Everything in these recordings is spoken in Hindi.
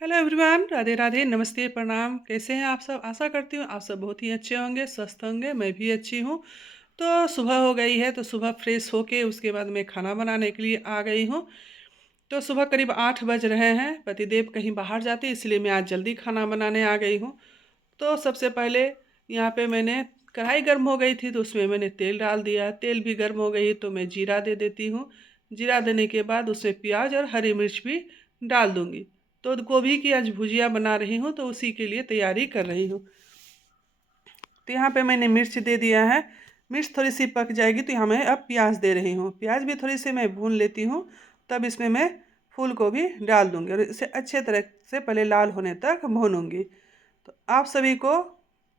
हेलो एवरीवन, राधे राधे, नमस्ते, प्रणाम। कैसे हैं आप सब? आशा करती हूँ आप सब बहुत ही अच्छे होंगे, स्वस्थ होंगे। मैं भी अच्छी हूँ। तो सुबह हो गई है, तो सुबह फ्रेश होके उसके बाद मैं खाना बनाने के लिए आ गई हूँ। तो सुबह करीब 8 बज रहे हैं। पतिदेव कहीं बाहर जाते, इसलिए मैं आज जल्दी खाना बनाने आ गई हूँ। तो सबसे पहले यहाँ पे मैंने कढ़ाई गर्म हो गई थी, तो उसमें मैंने तेल डाल दिया। तेल भी गर्म हो गई तो मैं जीरा दे देती हूँ। जीरा देने के बाद उसमें प्याज और हरी मिर्च भी डाल दूँगी। तो गोभी की आज भुजिया बना रही हूँ, तो उसी के लिए तैयारी कर रही हूँ। तो यहाँ पे मैंने मिर्च दे दिया है। मिर्च थोड़ी सी पक जाएगी तो यहाँ मैं अब प्याज दे रही हूँ। प्याज भी थोड़ी सी मैं भून लेती हूँ, तब इसमें मैं फूल गोभी डाल दूँगी और इसे अच्छे तरह से पहले लाल होने तक भूनूँगी। तो आप सभी को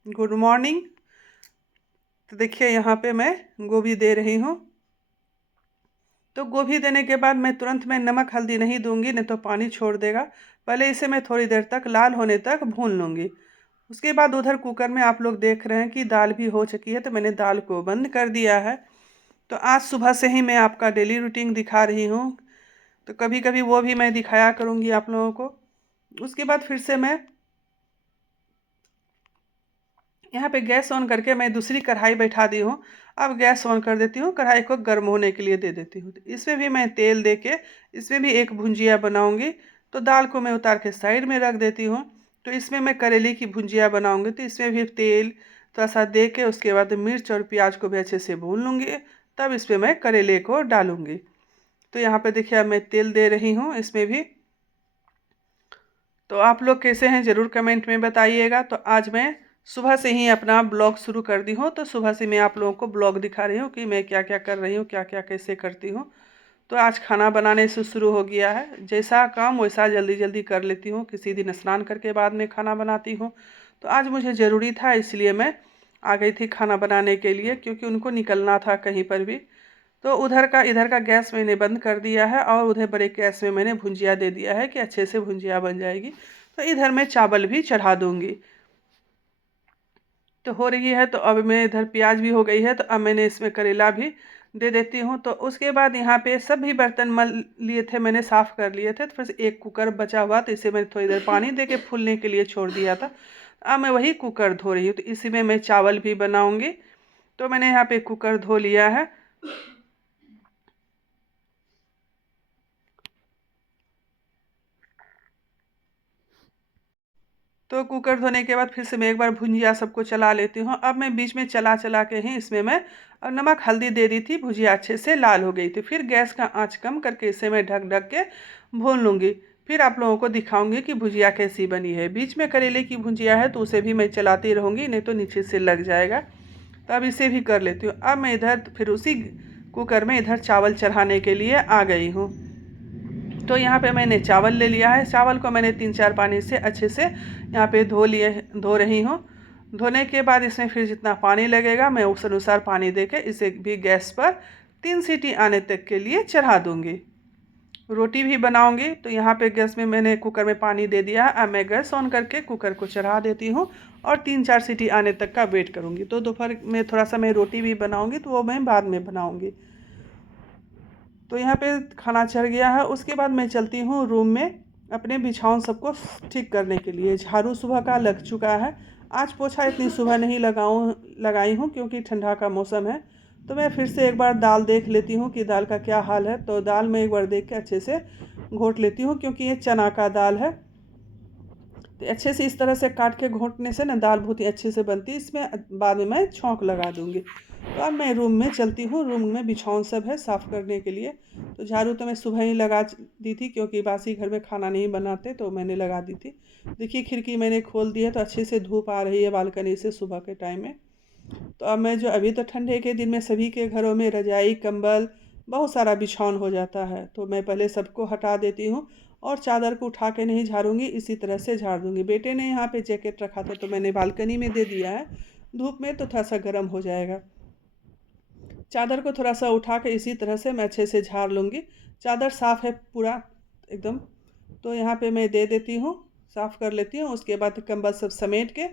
गुड मॉर्निंग। तो देखिए यहाँ पे मैं गोभी दे रही हूँ। तो गोभी देने के बाद मैं तुरंत में नमक हल्दी नहीं दूंगी, नहीं तो पानी छोड़ देगा। पहले इसे मैं थोड़ी देर तक लाल होने तक भून लूँगी। उसके बाद उधर कुकर में आप लोग देख रहे हैं कि दाल भी हो चुकी है, तो मैंने दाल को बंद कर दिया है। तो आज सुबह से ही मैं आपका डेली रूटीन दिखा रही हूँ, तो कभी कभी वो भी मैं दिखाया करूँगी आप लोगों को। उसके बाद फिर से मैं यहाँ पे गैस ऑन करके मैं दूसरी कढ़ाई बैठा दी हूँ। अब गैस ऑन कर देती हूँ, कढ़ाई को गर्म होने के लिए दे देती हूँ। तो इसमें भी मैं तेल दे के इसमें भी एक भुंजिया बनाऊँगी। तो दाल को मैं उतार के साइड में रख देती हूँ। तो इसमें मैं करेले की भुंजिया बनाऊँगी, तो इसमें भी तेल थोड़ा सा दे के उसके बाद मिर्च और प्याज को भी अच्छे से भून लूँगी। तब इसमें मैं करेले को डालूँगी। तो यहाँ पे देखिए अब मैं तेल दे रही हूँ इसमें भी। तो आप लोग कैसे हैं ज़रूर कमेंट में बताइएगा। तो आज मैं सुबह से ही अपना ब्लॉग शुरू कर दी हूँ। तो सुबह से मैं आप लोगों को ब्लॉग दिखा रही हूँ कि मैं क्या क्या कर रही हूँ, क्या क्या कैसे करती हूँ। तो आज खाना बनाने से शुरू हो गया है। जैसा काम वैसा जल्दी जल्दी कर लेती हूँ। किसी दिन स्नान करके बाद में खाना बनाती हूँ। तो आज मुझे ज़रूरी था, इसलिए मैं आ गई थी खाना बनाने के लिए, क्योंकि उनको निकलना था कहीं पर भी। तो इधर का गैस मैंने बंद कर दिया है और उधर बड़े गैस में मैंने भुंजिया दे दिया है कि अच्छे से भुंजिया बन जाएगी। तो इधर मैं चावल भी चढ़ा दूंगी। तो हो रही है, तो अब मैं इधर प्याज भी हो गई है, तो अब मैंने इसमें करेला भी दे देती हूँ। तो उसके बाद यहाँ पे सभी बर्तन मल लिए थे, मैंने साफ़ कर लिए थे। तो फिर एक कुकर बचा हुआ, तो इसे मैंने थोड़ी देर पानी दे के फूलने के लिए छोड़ दिया था। अब मैं वही कुकर धो रही हूँ, तो इसी में मैं चावल भी बनाऊँगी। तो मैंने यहाँ पे कुकर धो लिया है। तो कुकर धोने के बाद फिर से मैं एक बार भुजिया सबको चला लेती हूँ। अब मैं बीच में चला चला के ही इसमें मैं नमक हल्दी दे दी थी। भुजिया अच्छे से लाल हो गई थी। फिर गैस का आंच कम करके इसे मैं ढक ढक के भून लूँगी। फिर आप लोगों को दिखाऊंगी कि भुजिया कैसी बनी है। बीच में करेले की भुजिया है, तो उसे भी मैं चलाती रहूँगी, नहीं तो नीचे से लग जाएगा। तो अब इसे भी कर लेती हूँ। अब मैं इधर फिर उसी कुकर में इधर चावल चढ़ाने के लिए आ गई हूँ। तो यहाँ पे मैंने चावल ले लिया है। चावल को मैंने 3-4 पानी से अच्छे से यहाँ पे धो रही हूँ। धोने के बाद इसमें फिर जितना पानी लगेगा मैं उस अनुसार पानी देके इसे भी गैस पर 3 सीटी आने तक के लिए चढ़ा दूँगी। रोटी भी बनाऊँगी। तो यहाँ पे गैस में मैंने कुकर में पानी दे दिया है। अब मैं गैस ऑन करके कुकर को चढ़ा देती हूँ और 3-4 सीटी आने तक का वेट करूँगी। तो दोपहर में थोड़ा सा मैं रोटी भी बनाऊँगी, तो वो मैं बाद में बनाऊँगी। तो यहाँ पे खाना चढ़ गया है। उसके बाद मैं चलती हूँ रूम में अपने बिछावन सबको ठीक करने के लिए। झाड़ू सुबह का लग चुका है। आज पोछा इतनी सुबह नहीं लगाई हूँ, क्योंकि ठंडा का मौसम है। तो मैं फिर से एक बार दाल देख लेती हूँ कि दाल का क्या हाल है। तो दाल में एक बार देख के अच्छे से घोट लेती हूँ, क्योंकि ये चना का दाल है। तो अच्छे से इस तरह से काट के घोटने से ना दाल बहुत ही अच्छे से बनती है। इसमें बाद में मैं छौंक लगा दूँगी। तो अब मैं रूम में चलती हूँ। रूम में बिछावन सब है साफ़ करने के लिए। तो झाड़ू तो मैं सुबह ही लगा दी थी, क्योंकि बासी घर में खाना नहीं बनाते, तो मैंने लगा दी थी। देखिए खिड़की मैंने खोल दी है, तो अच्छे से धूप आ रही है बालकनी से सुबह के टाइम में। तो अब मैं जो अभी तो ठंडे के दिन में सभी के घरों में रजाई कंबल बहुत सारा बिछावन हो जाता है, तो मैं पहले सबको हटा देती हूँ और चादर को उठा के नहीं झाड़ूंगी, इसी तरह से झाड़ दूंगी। बेटे ने यहाँ पे जैकेट रखा था, तो मैंने बालकनी में दे दिया है। धूप में तो थोड़ा सा गर्म हो जाएगा। चादर को थोड़ा सा उठा के इसी तरह से मैं अच्छे से झाड़ लूँगी। चादर साफ़ है पूरा एकदम। तो यहाँ पे मैं दे देती हूँ साफ़ कर लेती हूँ। उसके बाद कंबल सब समेट के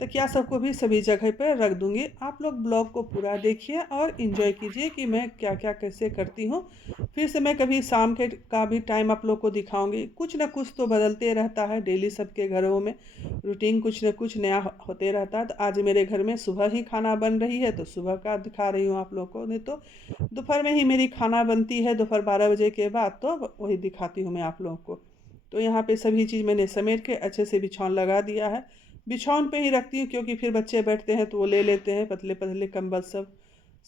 तकिया सबको भी सभी जगह पर रख दूँगी। आप लोग ब्लॉग को पूरा देखिए और एंजॉय कीजिए कि मैं क्या क्या कैसे करती हूँ। फिर से मैं कभी शाम के का भी टाइम आप लोग को दिखाऊंगी। कुछ ना कुछ तो बदलते रहता है, डेली सबके घरों में रूटीन कुछ ना कुछ नया होते रहता है। तो आज मेरे घर में सुबह ही खाना बन रही है तो सुबह का दिखा रही हूँ आप लोग को। नहीं तो दोपहर में ही मेरी खाना बनती है, दोपहर 12 बजे के बाद, तो वही दिखाती हूँ मैं आप लोगों को। तो यहाँ पे सभी चीज़ मैंने समेट के अच्छे से बिछौन लगा दिया है। बिछौन पे ही रखती हूँ क्योंकि फिर बच्चे बैठते हैं तो वो ले लेते हैं पतले पतले कंबल सब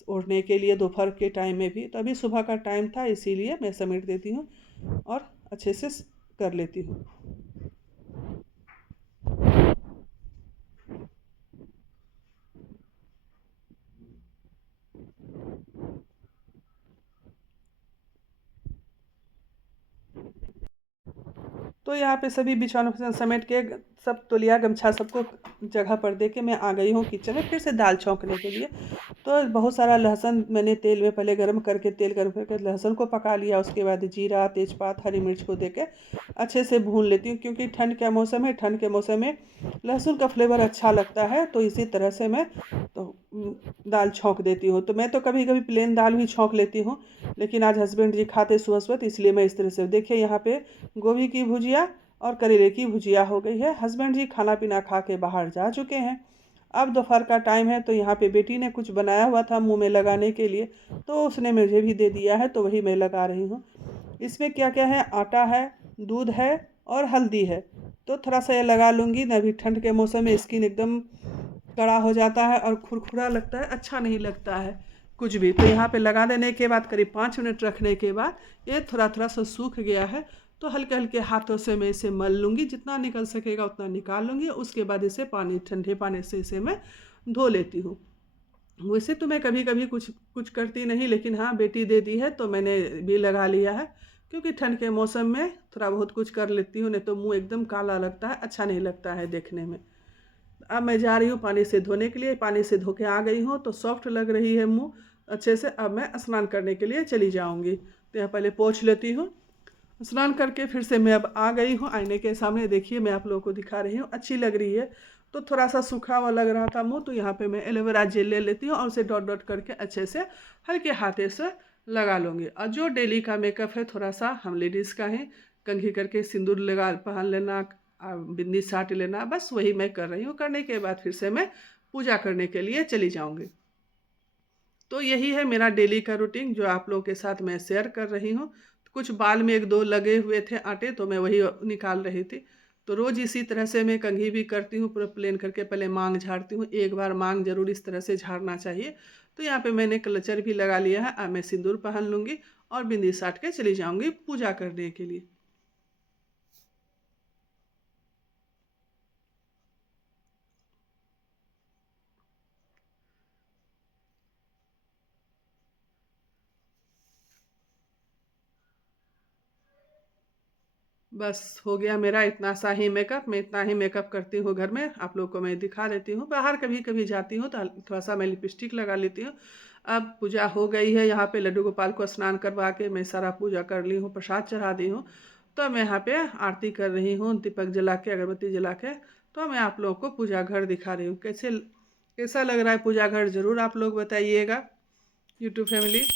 ओढ़ने के लिए दोपहर के टाइम में भी। तो अभी सुबह का टाइम था इसीलिए मैं समेट देती हूँ और अच्छे से कर लेती हूँ। तो यहाँ पे सभी बिछौनों को समेट के सब तौलिया गमछा सबको जगह पर दे के मैं आ गई हूँ किचन में फिर से दाल छौंकने के लिए। तो बहुत सारा लहसुन मैंने तेल में पहले गर्म करके, तेल गर्म करके लहसुन को पका लिया। उसके बाद जीरा, तेज़पात, हरी मिर्च को दे के अच्छे से भून लेती हूँ क्योंकि ठंड का मौसम है। ठंड के मौसम में लहसुन का फ्लेवर अच्छा लगता है। तो इसी तरह से मैं तो दाल छौंक देती हूँ। तो मैं तो कभी कभी प्लेन दाल भी छौंक लेती हूँ, लेकिन आज हस्बैंड जी खाते सुबह सुबह, तो इसलिए मैं इस तरह से। देखिए यहाँ पे गोभी की भुजिया और करेले की भुजिया हो गई है। हस्बैंड जी खाना पीना खा के बाहर जा चुके हैं। अब दोपहर का टाइम है तो यहाँ पे बेटी ने कुछ बनाया हुआ था मुंह में लगाने के लिए, तो उसने मुझे भी दे दिया है, तो वही मैं लगा रही हूँ। इसमें क्या क्या है, आटा है, दूध है और हल्दी है। तो थोड़ा सा ये लगा लूँगी ना, अभी ठंड के मौसम में स्किन एकदम कड़ा हो जाता है और खुरखुरा लगता है, अच्छा नहीं लगता है कुछ भी। तो यहाँ पे लगा देने के बाद करीब 5 मिनट रखने के बाद ये थोड़ा थोड़ा सा सूख गया है। तो हल्के हल्के हाथों से मैं इसे मल लूँगी, जितना निकल सकेगा उतना निकाल लूँगी। उसके बाद इसे पानी, ठंडे पानी से इसे मैं धो लेती हूँ। वैसे तो मैं कभी कभी कुछ कुछ करती नहीं, लेकिन हाँ बेटी दे दी है तो मैंने भी लगा लिया है क्योंकि ठंड के मौसम में थोड़ा बहुत कुछ कर लेती हूँ, नहीं तो मुंह एकदम काला लगता है, अच्छा नहीं लगता है देखने में। अब मैं जा रही हूँ पानी से धोने के लिए। पानी से धो के आ गई हूँ तो सॉफ्ट लग रही है मुंह अच्छे से। अब मैं स्नान करने के लिए चली जाऊँगी। तो यहाँ पहले पोंछ लेती हूँ। स्नान करके फिर से मैं अब आ गई हूँ आईने के सामने। देखिए मैं आप लोगों को दिखा रही हूँ, अच्छी लग रही है। तो थोड़ा सा सूखा हुआ लग रहा था मुंह, तो यहाँ पे मैं एलोवेरा जेल ले लेती हूँ और उसे डॉट डॉट करके अच्छे से हल्के हाथे से लगा लूँगी। और जो डेली का मेकअप है थोड़ा सा हम लेडीज़ का है, कंघी करके सिंदूर लगा पहन लेना, बिंदी साट लेना, बस वही मैं कर रही हूँ। करने के बाद फिर से मैं पूजा करने के लिए चली जाऊँगी। तो यही है मेरा डेली का रूटीन जो आप लोगों के साथ मैं शेयर कर रही हूँ। कुछ बाल में एक दो लगे हुए थे आटे, तो मैं वही निकाल रही थी। तो रोज़ इसी तरह से मैं कंघी भी करती हूँ, पूरा प्लेन करके पहले मांग झाड़ती हूँ। एक बार मांग जरूर इस तरह से झाड़ना चाहिए। तो यहाँ पे मैंने क्लचर भी लगा लिया है। अब मैं सिंदूर पहन लूँगी और बिंदी साट के चली जाऊँगी पूजा करने के लिए। बस हो गया मेरा इतना सा ही मेकअप। मैं इतना ही मेकअप करती हूँ घर में, आप लोग को मैं दिखा देती हूँ। बाहर कभी कभी जाती हूँ तो थोड़ा सा मैं लिपस्टिक लगा लेती हूँ। अब पूजा हो गई है। यहाँ पे लड्डू गोपाल को स्नान करवा के मैं सारा पूजा कर ली हूँ, प्रसाद चढ़ा दी हूँ। तो मैं यहाँ पे आरती कर रही हूँ, दीपक जला के, अगरबत्ती जला के। तो मैं आप लोगों को पूजा घर दिखा रही हूँ। कैसा लग रहा है पूजा घर, ज़रूर आप लोग बताइएगा यूट्यूब फैमिली।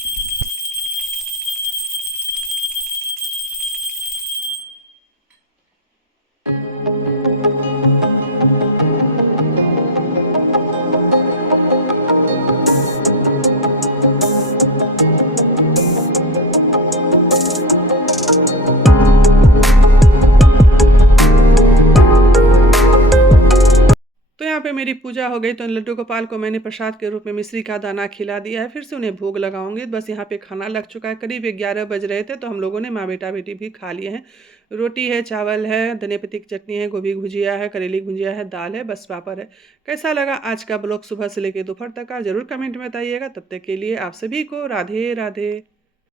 तो यहाँ पे मेरी पूजा हो गई। तो लड्डू गोपाल को मैंने प्रसाद के रूप में मिश्री का दाना खिला दिया है। फिर से उन्हें भोग लगाऊंगी। बस यहाँ पे खाना लग चुका है, करीब 11 बज रहे थे। तो हम लोगों ने माँ बेटा बेटी भी खा लिए हैं। रोटी है, चावल है, धनिया पत्ती की चटनी है, गोभी की भुजिया है, करेली की भुजिया है, दाल है, बस पापड़ है। कैसा लगा आज का ब्लॉग सुबह से लेकर दोपहर तक का, जरूर कमेंट में बताइएगा। तब तक के लिए आप सभी को राधे राधे।